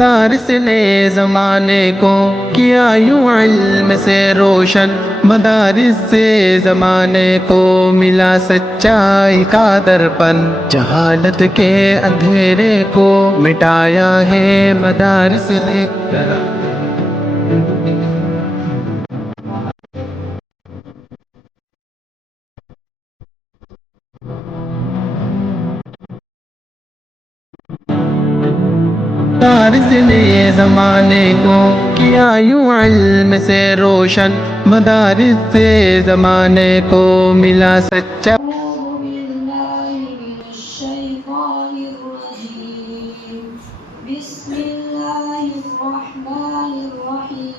مدارس نے زمانے کو کیا یوں علم سے روشن، مدارس سے زمانے کو ملا سچائی کا درپن، جہالت کے اندھیرے کو مٹایا ہے مدارس نے۔ مدارس نے زمانے کو کیا یوں علم سے روشن، مدارس سے زمانے کو ملا سچا۔ أعوذ بالله من الشيطان الرجيم. بسم الله الرحمن الرحيم.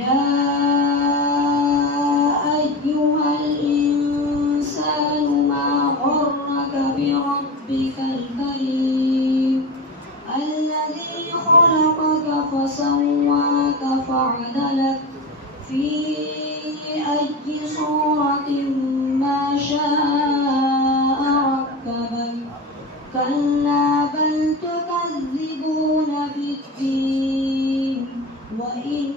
يا أيها الإنسان ما غرك بربك الكريم الذي خلقك فسواك فعدلك في أي صورة ما شاء ركبك. كلا بل تكذبون بالدين وإن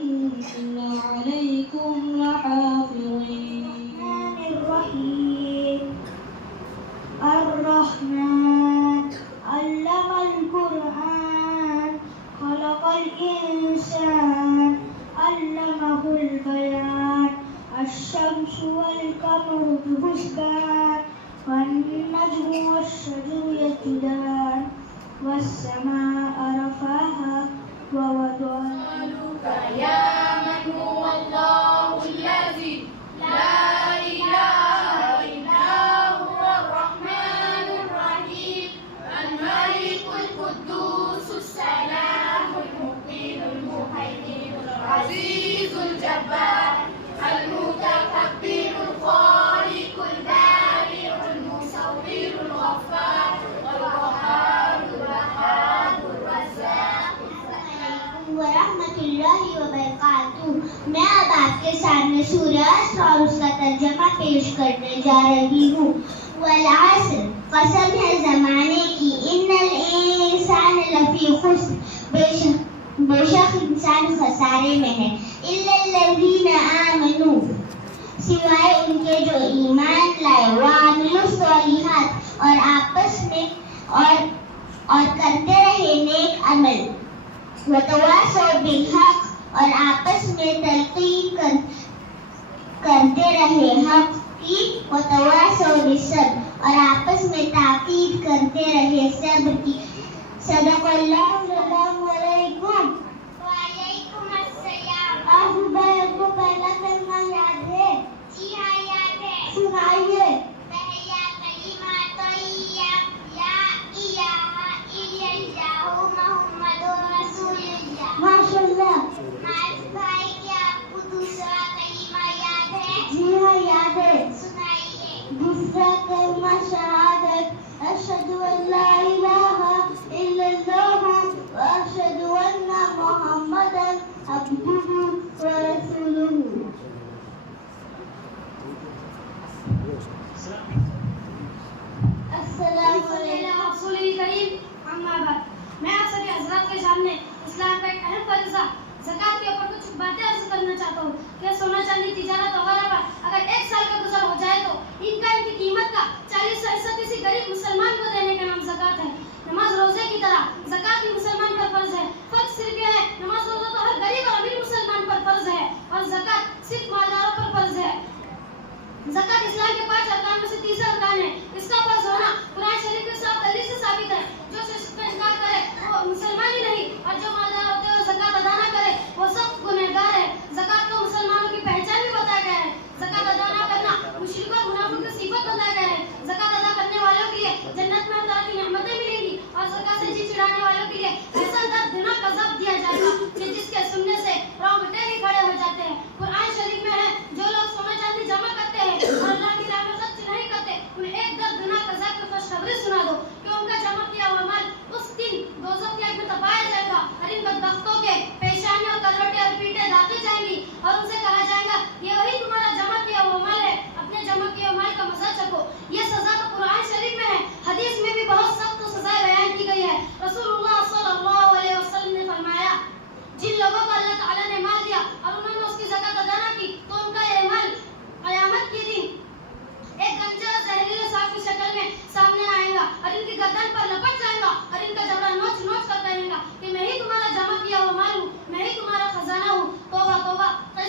عليكم لحافظين. الرحيم الرحمن علم القرآن خلق الإنسان علمه البيان. الشمس والقمر بحسبان والنجم والشجر يسجدان والسماء رفعها ووضع يا من هو الله الذي لا إله إلا هو الرحمن الرحيم الملك القدوس السلام المؤمن المهيمن العزيز الجبار المتكبر الخالق البارئ المصور الغفار القهار الوهاب الرزاق. ورحمۃ اللہ وبرکاتہ. میں اب آپ کے سامنے سورہ عصر اور اس کا ترجمہ پیش کرنے جا رہی ہوں. والعصر قسم ہے زمانے کی. ان الانسان لفی خسر بے شک انسان خسارے میں ہے. الا الذین آمنوا سوائے ان کے جو ایمان لائے. وعملوا الصالحات اور آپس میں اور کرتے رہے نیک عمل. وتواصوا بالحق اور آپس میں تلقین کرتے رہے حق کی. وتواصوا بالصبر اور آپس میں تاکید کرتے رہے صبر کی. صدق اللہ. السلام علیکم. وعلیکم السلام. آپ بھائی کو پہلا کلمہ یاد ہے؟ جی ہاں یاد ہے. سنائیے. ماشاء اللہ. بھائی کیا آپ کو دوسرا کلمہ یاد ہے؟ جی ہاں یاد ہے. سنائیے. دوسرا کلمہ شہادت. اشہد ان لا الہ الا اللہ واشہد ان محمدا عبدہ ورسولہ. السلام علیکم. رسول کریم. اما بعد میں آپ سبھی حضرات کے سامنے اسلام کا ایک اہم فریضہ زکوٰۃ کے اوپر کچھ باتیں عرض کرنا چاہتا ہوں کہ سونا چاندی تجارت وغیرہ پر اگر ایک سال کا گزر ہو جائے تو ان کی قیمت کا 40% کسی غریب مسلمان کو دینے کا نام زکوٰۃ ہے. نماز روزے کی طرح زکوٰۃ بھی مسلمان پر فرض ہے. فرق صرف یہ ہے نماز روزہ تو ہر غریب اور امیر مسلمان پر فرض ہے اور زکوٰۃ صرف مالداروں پر فرض ہے. زکوٰۃ اسلام کے 5 ارکان میں سے تیسرا ارکان ہے. اس کا فرض ہونا قرآن شریف کے صاف دلیل سے ثابت ہے. جو شخص کا انکار کرے وہ مسلمان ہی نہیں اور جو مالدار ہوتے ہوئے زکوٰۃ ادا نہ کرے وہ سخت گنہگار ہے. زکوٰۃ کو مسلمانوں کی پہچان بھی بتایا گیا ہے. زکوٰۃ ادا نہ کرنا مشرکوں اور منافقوں کی صفت بتایا گیا ہے. زکوٰۃ ادا کرنے والوں کے لیے جنت میں ہر طرح کی نعمتیں ملیں گی اور زکوٰۃ سے جی چھڑانے والوں کے لیے ایسا دردناک عذاب دیا جائے گا کہ جس کے سننے سے رونگٹے بھی کھڑے ہو جاتے ہیں. قرآن شریف میں ہے جو لوگ سونا چاندی جمع کرتے ہیں اور اللہ کی راہ میں خرچ نہیں کرتے انہیں ایک دردناک عذاب کی خوشخبری سنا دو کہ ان کا جمع کیا ہوا مال اس دن دوزخ کی آگ میں تپایا جائے گا اور ان بدبختوں کے پیشانیوں کلوٹیں اور پیٹیں داغی جائیں گی اور ان سے کہا جائے گا یہ وہی تمہارا جمع کیا ہوا مال ہے. اپنے جمع کیا ہوا مال کا مزہ چکھو. یہ سزا تو قرآن شریف میں ہے. حدیث میں بھی بہت سخت سزائیں بیان کی گئی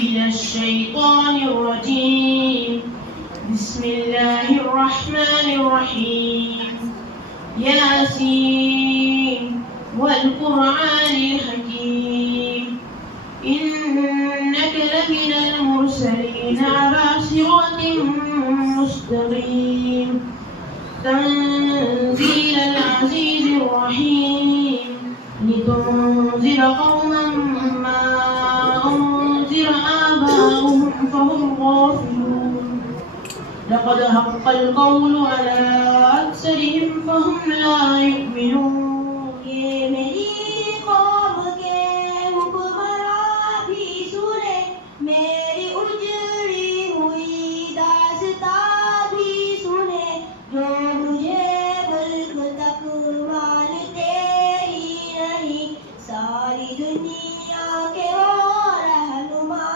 من الشيطان الرجيم بسم الله الرحمن الرحيم ياسين والقرآن الحكيم إنك لمن المرسلين على صراط مستقيم تنزيل العزيز الرحيم لتنذر قوما ما أنذر آباؤهم فهم غافلون لقد حق القول على أكثرهم فهم لا يؤمنون یہ میری قوم کے حکمراں بھی سنے، میری اجڑی ہوئی داستان بھی سنے، جو مجھے ملک تک مانتے ہی نہیں، ساری دنیا کے وہ رہنما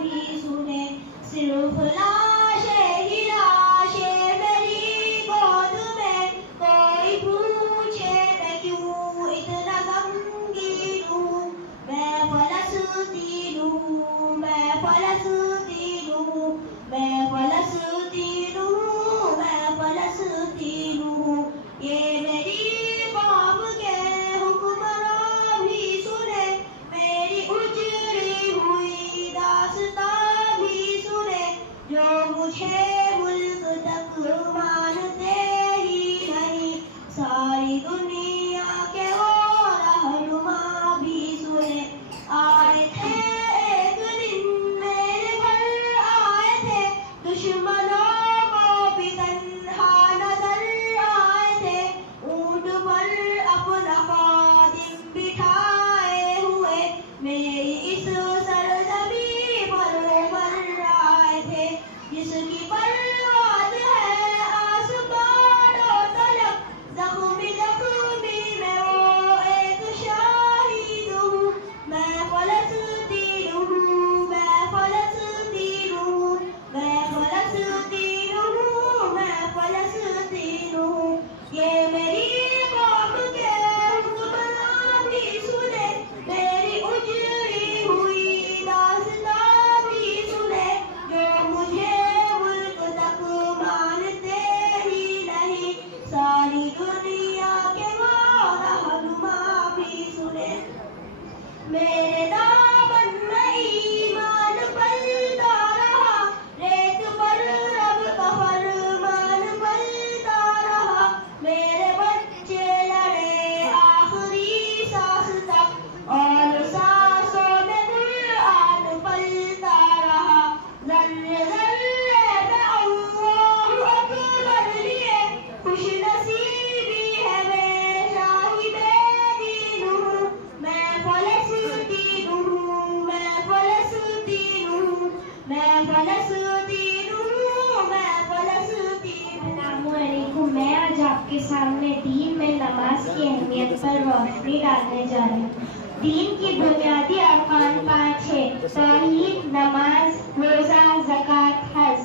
بھی سنے، صرف لاشیں ہی لاشیں میری گود میں، کوئی پوچھے میں کیوں اتنا غمگین ہوں، میں فلسطین ہوں، میں فلسطین ہوں، میں فلسطین ہوں، میں فلسطین ہوں، یہ میری قوم کے حکمراں بھی سنے، میری اجڑی ہوئی داستان بھی سنے، جو مجھے ملک تک مانتے ہی نہیں، ساری دنیا کے وہ رہنما بھی سنے، آئے تھے ایک دن میرے گھر آئے تھے، دشمنوں کو بھی تنہا نظر آئے تھے، اونٹ پر اپنا خادم بٹھائے ہوئے، میری اس سرزمین پر عمر آئے تھے، جس کی پرواز ہے آسمان و طلب، زخمی زخمی میں وہ ایک شہید ہوں، میں فلسطین ہوں، میں فلسطین ہوں، میں فلسطین ہوں، میں فلسطین ہوں، یہ میری قوم کے حکمراں بھی سنے، میری اجڑی ہوئی داستان بھی سنے، جو مجھے ملک تک مانتے ہی نہیں، ساری دنیا کے وہ رہنما بھی سنے، میرے دامن میں ایمان پلتا رہا، ریت پر رب کا فرمان پلتا رہا، میرے بچے لڑے آخری سانس تک، اور سانسوں میں قرآن پلتا رہا، ذرے ذرے میں اللہ اکبر لیے خوش نصیبی ہے میں شاہد دین ہوں، میں فلسطین ہوں، میں فلسطین ہوں، میں فلسطین ہوں، میں فلسطین ہوں۔ السلام علیکم، میں آج آپ کے سامنے دین میں نماز کی اہمیت پر روشنی ڈالنے جا رہی ہوں۔ دین کی بنیادی ارکان 5 ہیں: توحید، نماز، روزہ، زکوٰۃ، حج۔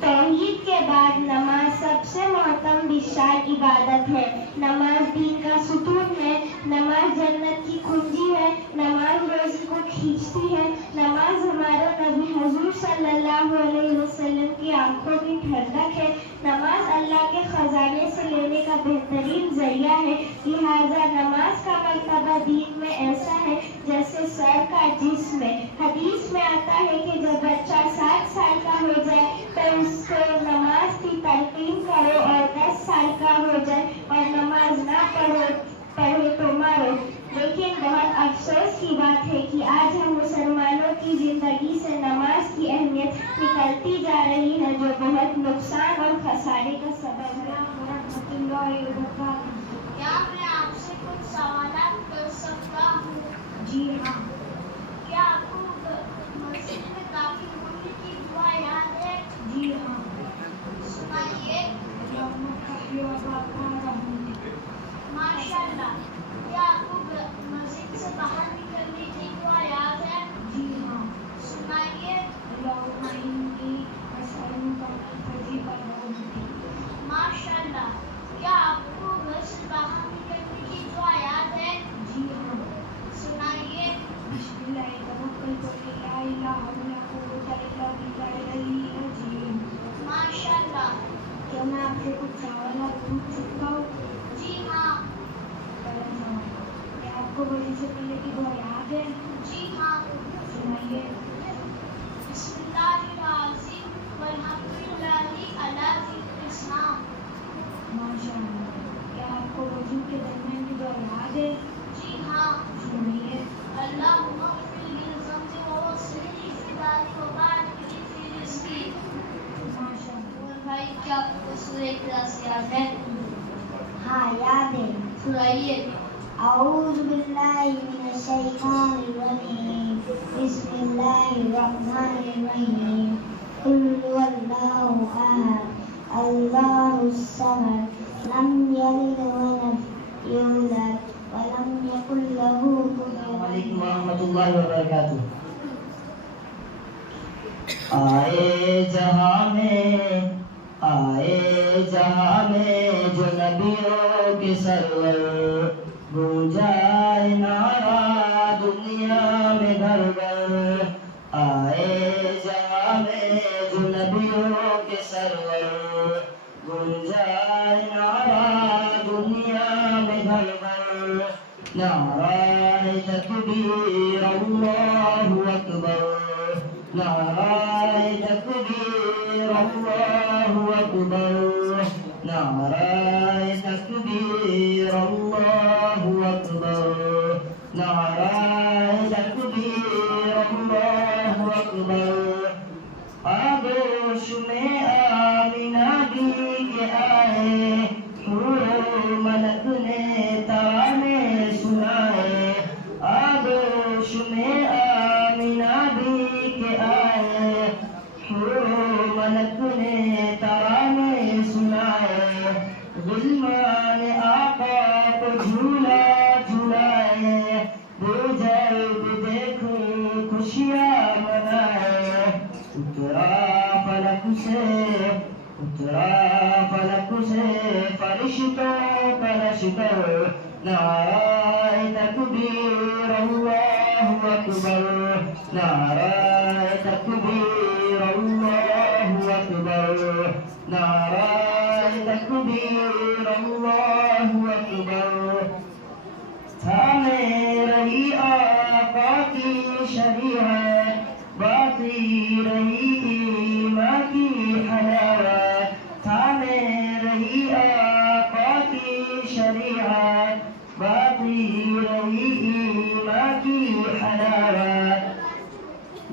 توحید کے بعد نماز سب سے معتم بشار عبادت ہے۔ نماز دین کا ستون ہے، نماز جنت کی کنجی ہے، نماز روزی کو کھینچتی ہے، نماز ہمارے نبی حضور صلی اللہ علیہ وسلم کی آنکھوں کی ٹھنڈک ہے، نماز اللہ کے خزانے سے لینے کا بہترین ذریعہ ہے، لہٰذا نماز کا مرتبہ دین میں ایسا ہے جیسے سر کا جسم ہے۔ حدیث میں آتا ہے کہ جب بچہ 7 سال کا ہو جائے تو اس کو نماز کی تلقین کرو، اور 10 سال کا ہو جائے اور نماز نہ پڑھے تو مارو۔ لیکن بہت افسوس کی بات ہے کہ آج ہم مسلمانوں کی زندگی سے نماز کی اہمیت نکلتی جا رہی ہے، جو بہت نقصان اور خسارے کا سبب ہے۔ کیا میں آپ سے کچھ سوالات کر سکتا ہوں؟ جی ہاں۔ کیا آپ کو مسجد میں داخل ہونے کی دعا یاد ہے؟ سے پہلے کی دعا یاد ہے؟ جی ہاں. سنائیے. بسم اللہ العظیم والحمدللہ علی الاسلام. ماشاء اللہ. کیا آپ کو وضو کے درمیان کی دعا یاد ہے؟ جی ہاں. سنائیے. اللہم اغفر لی ذنبی ووسع لی فی داری وبارک لی فی رزقی. ماشاء اللہ. اور بھائی کیا آپ کو سورہ اخلاص یاد ہے؟ ہاں یاد ہے. سنائیے. اعوذ باللہ من الشیطان الرجیم بسم اللہ الرحمن الرحیم قل هو اللہ احد اللہ الصمد لم یلد ولم یولد ولم یکن له السلام علیکم ورحمۃ اللہ وبرکاتہ. آئے جہاں میں جو نبیوں کے سرور گونجائے نعرہ دنیا میں گھر گھر. آئے جہاں میں جو نبیوں کے سرور گونجائے نعرہ دنیا میں گھر گھر. نعرہ تکبیر اللہ اکبر. نعرہ تکبیر اللہ اکبر. نعرہ تکبیر اللہ اکبر. نعرہ تکبیر اللہ اکبر. آغوش میں آمینہ بھی کے آئے حور ملک نے ترانے سنائے. آغوش میں آمینہ بھی کے آئے حور ملک نے ترانے سنائے. غلمان آقا کو جھولا جھولائے بے جلد دیکھو خوشیاں منائے. اترا فلک سے فرشتوں کا لشکر. نعرہ تکبیر اللہ اکبر. نعرہ تکبیر اللہ اکبر. نعرہ تکبیر اللہ اکبر. تھامے رہی آقا کی شریعت باقی رہی ایمان کی حلاوت. تھامے رہی آقا کی شریعت باقی رہی ایمان کی حلاوت.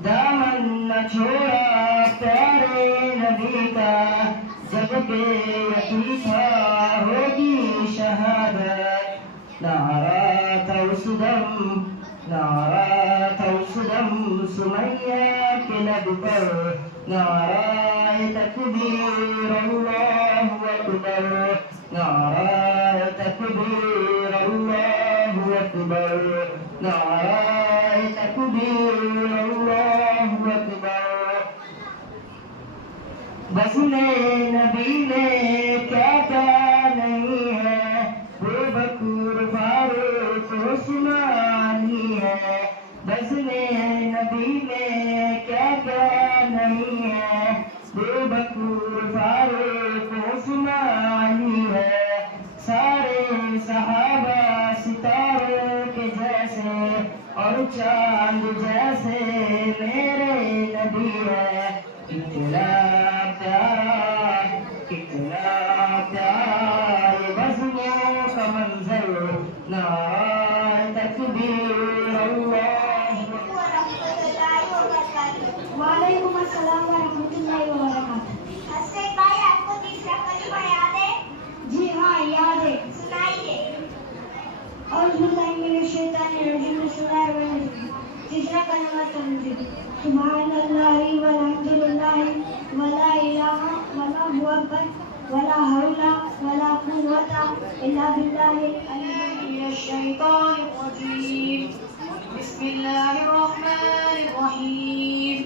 دامن نہ چھوڑا پیارے نبی کا جب کہ یقین تھا ہوگی شہادت. نعرہ تھا اس دم سمیہ کے لب پر. نعرہ تکبیر اللہ اکبر. نعرہ تکبیر اللہ اکبر. نعرہ تکبیر اللہ اکبر. بزم نبی میں کیا کیا نہیں ہے بے بکور فاروق عثمانی ہے. بزم نبی میں کیا کیا نہیں ہے بے بکور فاروق عثمانی ہے. سارے صحابہ ستاروں کے جیسے اور چاند جیسے میرے نبی ہے. کتنا پیارا یہ بزموں کا منظر. نعرہ تکبیر اللہ. وعلیکم السلام ورحمۃ اللہ وبرکاتہ. حسین بھائی آپ کو تیسرا کلمہ یاد ہے؟ جی ہاں یاد ہے. سنائیے. اعوذ باللہ من الشیطان الرجیم بسم اللہ الرحمن الرحیم. تیسرا کلمہ تنزیل. سبحان اللہ والحمدللہ ولا الہ ولا اکبر ولا حول ولا قوة الا باللہ العلی من الشیطان الرجیم. بسم اللہ الرحمن الرحیم.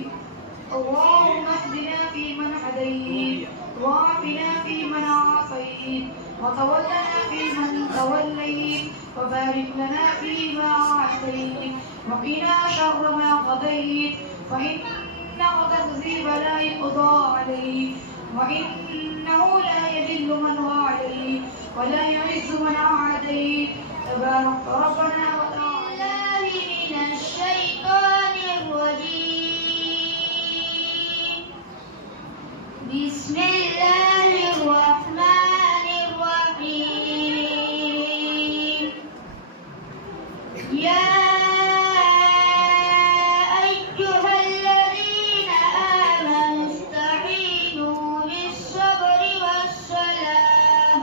اللهم اهدنا فيمن هديت وعافنا فيمن عافيت وتولنا فيمن توليت وبارك لنا فيما أعطيت وقنا شر ما قضيت فإنه تقضي ولا يقضى عليك وإنه لا يذل من واليت ولا يعز من عاديت تبارك ربنا وتعالى. يا أيها الذين آمنوا استعينوا بالصبر والصلاة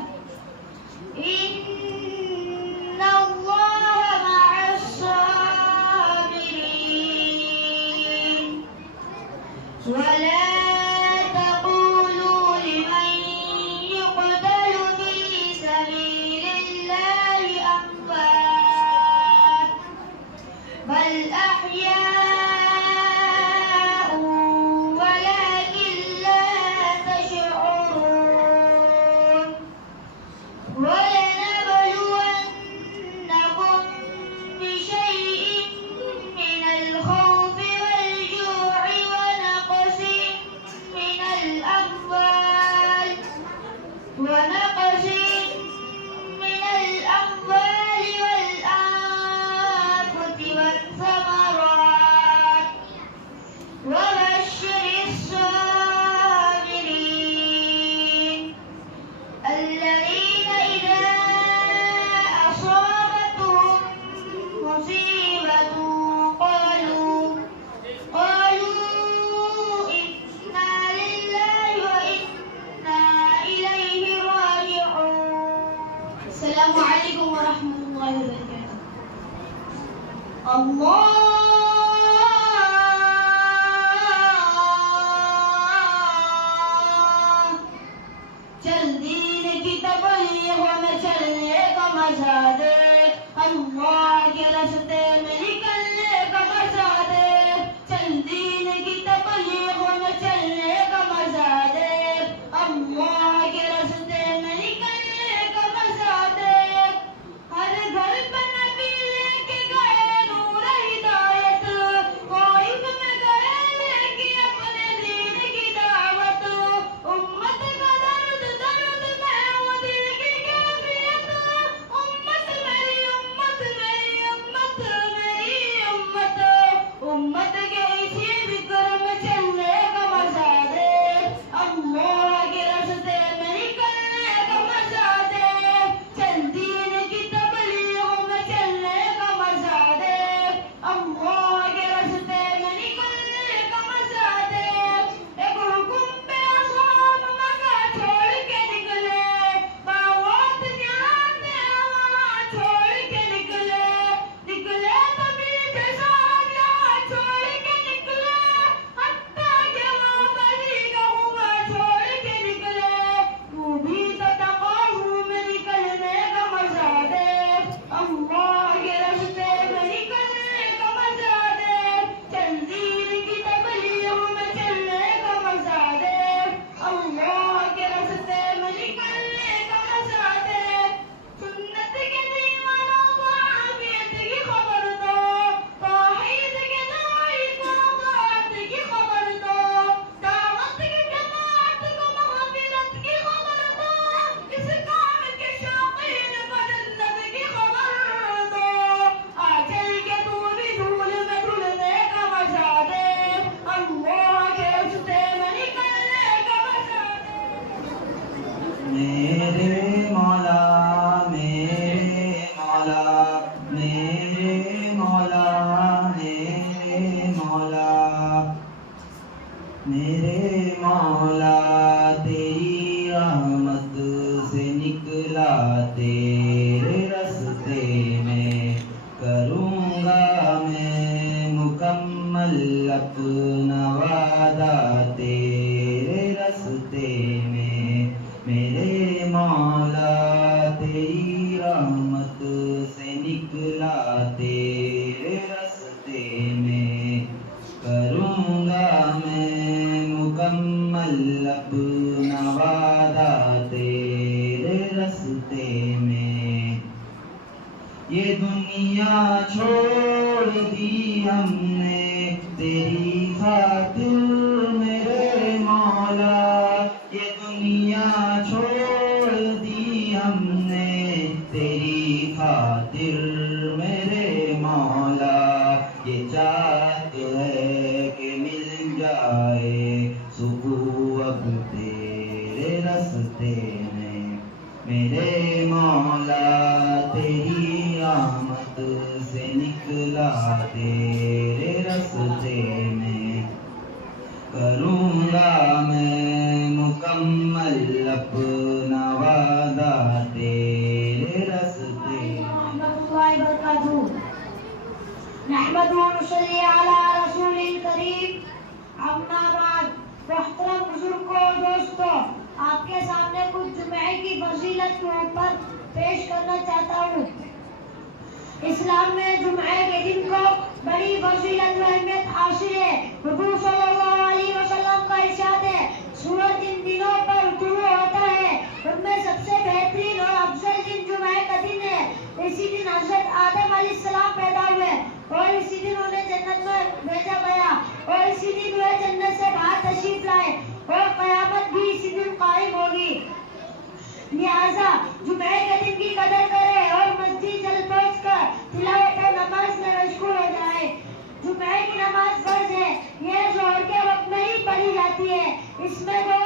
إن الله مع الصابرين ولا تقولوا لمن يقتل في سبيل الله أموات بل أحياء ولكن لا تشعرون ولنبلونكم بشيء من الخوف والجوع ونقص من الأموال والأنفس والثمرات وبشر الصابرين الذين إذا أصابتهم مصيبة قالوا إنا لله وإنا إليه راجعون. السلام عليكم ورحمة الله وبركاته. چل دین کی تبلیغ میں چلنے کا مزہ دے اللہ کے راستے میں نکلنے کا مزہ دے چل دین کی تبلیغ میں چلنے کا مزہ دے اللہ کے راستے میں نکلنے کا مزہ دے ہر گھر پہ نبی لے کے گئے نور ہدایت غائب میں گئے لے کے اپنے دین کی دعوت امت کا درد درد میں وہ دل کی کیفیت امت میری امت میری امت میری امت امت کے اسی فکر میں چلنے کا مزہ دے اللہ کے راستے میں نکلنے کا مزہ دے چل دین کی تبلیغ میں چلنے کا مزہ دے اللہ کے راستے میں نکلنے کا مزہ دے ایک حکم پہ اصحاب مکہ چھوڑ کے نکلے باوات جہاں تھے وہاں چھوڑ کے نکلے تبھی جیسا یہاں چھوڑ کے نکلے حتیٰ کہ وہاں بلی گہوں میں چھوڑ کے نکلے وہ بھی تقاضوں میں نکلنے کا مزہ دے اللہ کے راستے میں نکلنے کا مزہ دے چل دین کی تبلیغ میں چلنے کا مزہ دے اللہ کے راستے میں نکلنے کا مزہ دے سنت کے دیوانوں کو عافیت کی خبر دو توحید کے داعی کو طاعت کی خبر دو دعوت کی جماعت کو مغفرت کی خبر دو اس کام کے شوقین کو جنت کی خبر دو آجل کے تو بھی دھول میں دھلنے کا مزہ دے اللہ کے راستے میں نکلنے کا مزہ دے میرے مولا میرے مولا میرے مولا میرے مولا میرے مولا تیری رحمت سے نکلا تیرے راستے میں کروں گا میں مکمل اپنا وعدہ تیرے راستے میں میرے مولا تیری رحمت سے نکلا تیرے راستے میں کروں گا میں مکمل اپنا وعدہ تیرے راستے میں یہ دنیا چھوڑ دی ہم نے تیری خاطر میرے مولا یہ دنیا چھوڑ دی ہم نے تیری خاطر میرے مولا یہ چاہت ہے کہ مل جائے سکون اب تیرے راستے میں میرے مولا تیری آمد سے سے نکلا تیرے رستے میں، کروں گا میں مکمل اپنا وعدہ تیرے رستے میں۔ ورحمۃ اللہ وبرکاتہ۔ نحمد و نصلی علی رسول کریم، اما بعد۔ محترم بزرگوں اور دوستوں، آپ کے سامنے کچھ جمعے کی فضیلت کے اوپر پیش کرنا چاہتا ہوں۔ اسلام میں جمعے کے دن کو بڑی فضیلت و اہمیت حاصل ہے۔ حضور صلی اللہ علیہ وسلم کا ارشاد ہے، سورج ان دنوں پر طلوع ہوتا ہے، ان میں سب سے بہترین اور افضل دن جمعے کا دن ہے۔ اسی دن حضرت آدم علیہ السلام پیدا ہوئے اور اسی دن انہیں جنت میں بھیجا گیا اور اسی دن وہ جنت سے باہر تشریف لائے اور قیامت بھی اسی دن قائم ہوگی۔ لہذا جمعے کے دن کی قدر کرے اور مسجد جلد پہنچ کر تلاوت اور نماز میں مشغول ہو جائے۔ جمعے کی نماز فرض ہے، یہ ظہر کے وقت میں ہی پڑھی جاتی ہے۔ اس میں 2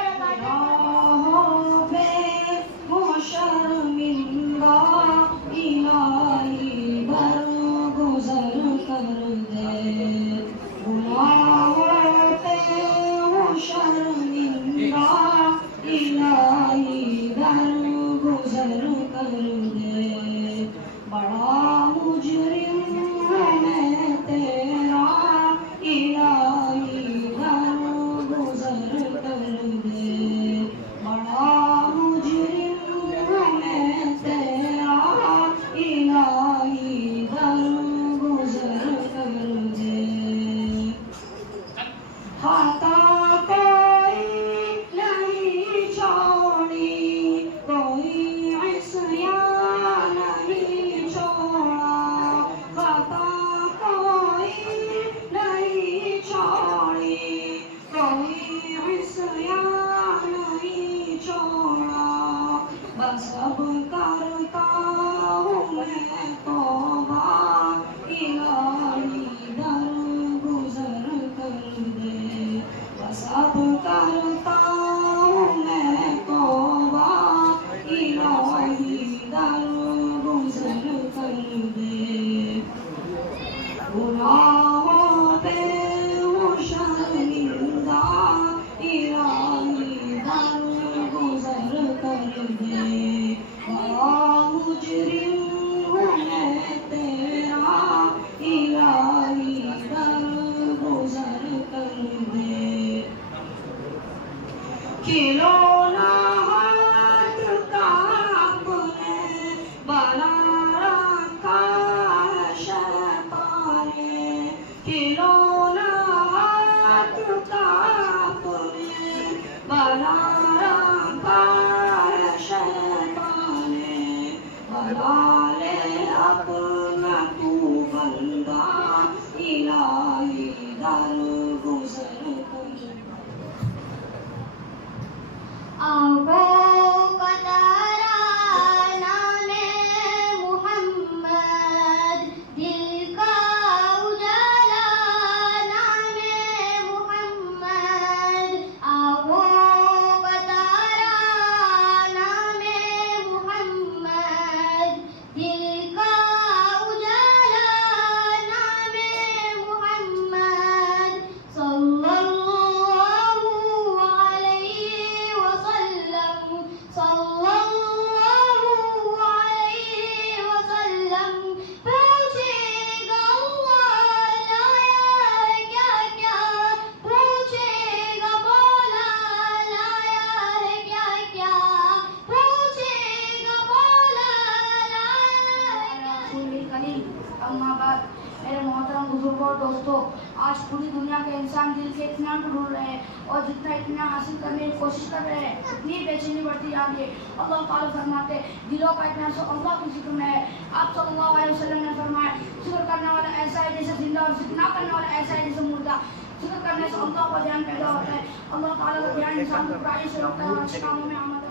میرے محترم بزرگوں اور دوستوں، آج پوری دنیا کے انسان دل کے اطمینان کو ڈھونڈ رہے ہیں اور جتنا اطمینان حاصل کرنے کی کوشش کر رہے ہیں اتنی بے چینی بڑھتی جا رہی ہے۔ اللہ تعالیٰ فرماتے ہیں دلوں کا اطمینان سو اللہ کے ذکر میں ہے۔ آپ صلی اللہ علیہ وسلم نے فرمایا ذکر کرنے والا ایسا ہے جیسے زندہ اور ذکر نہ کرنے والا ایسا ہے جیسے مردہ۔ ذکر کرنے سے اللہ کا دھیان پیدا ہوتا ہے، اللہ تعالیٰ کا دھیان انسان کو برائی سے روکتا ہے اور اچھے کاموں میں آمد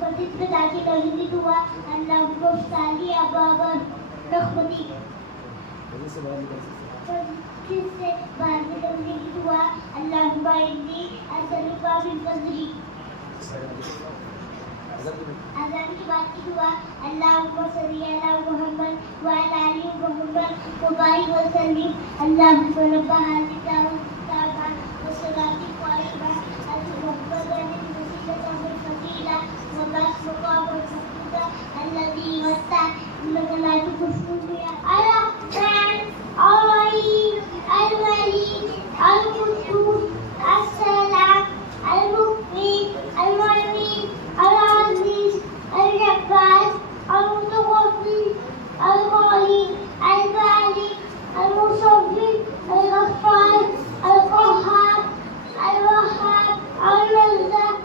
فضيلة ذاتي توحيدي دعاء اللهم افتح لي أبواب رحمتك. فضيلة ذاتي توحيدي دعاء اللهم إني أسألك من فضلك. اذان کے بعد کی دعا اللہم صلی علی محمد وعلی آل محمد وبارک وسلم اللہم رب هذه الدعوة التامة والصلاة القائمة المحمد الوسيلة والفضيلة وبعث مقام المحمود الذي وسع إنك لا تخلف الرحمن الرحيم الولي القدوس السلام المؤمن المؤمن العزيز الجبار المتوفي الغالي الباري المصور الغفار القهار الوهاب الرزاق.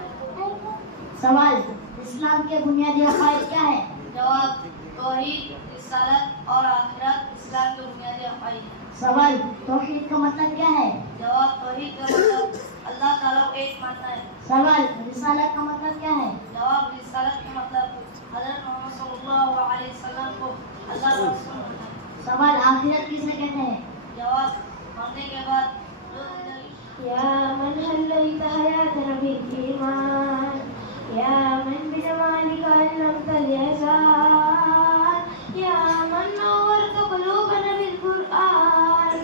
سوال: اسلام کے بنیادی عقائد کیا ہے؟ جواب: توحید، رسالت اور آخرت اسلام کے بنیادی عقائد ہیں. سوال: توحید کا مطلب کیا ہے؟ جواب: توحید کا مطلب اللہ تعالیٰ کو ایک ماننا ہے. سوال: رسالت کا مطلب کیا ہے؟ جواب: رسالت کا مطلب حضرت محمد صلی اللہ علیہ وسلم کو اللہ کا رسول ماننا ہے. سوال: آخرت کسے کہتے ہیں؟ جواب: مرنے کے بعد يا من هليت حياتنا بالإيمان يا من بجمالك علمت الإحسان يا من نورت قلوبنا بالقرآن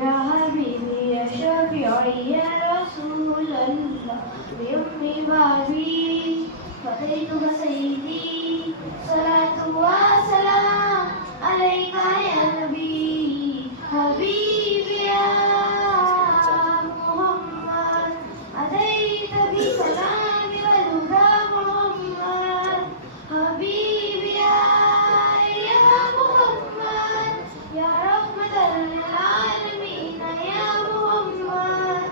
يا حبيبي يا شفيعي يا رسول الله بأمي بابي فديتك سيدي صلاة وسلام عليك يا نبي حبيبي يا أتيت بالسلام والهدى محمد حبيبي يا محمد يا رحمة للعالمين يا محمد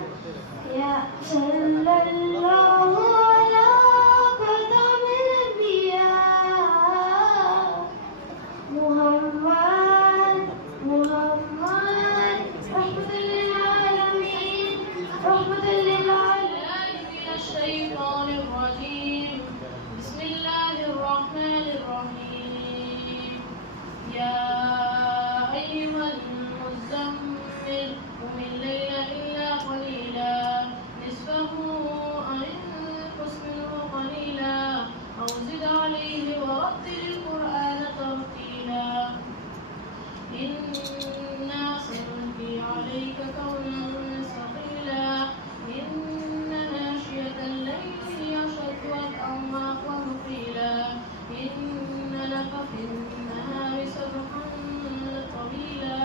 يا صلى الله على خاتم الأنبياء محمد رحمة للعالمين رحمة للعالمين. من الشيطان الرجيم. بسم الله الرحمن الرحيم. يا أيها المزمل قم الليل إلا قليلا نصفه أو انقص منه قليلا أو زد عليه ورتل القرآن ترتيلا إنا سنلقي عليك قولا ثقيلا إن ناشئة الليل هي أشد وأرق وقيلا إن لك في النهار سبحا طويلا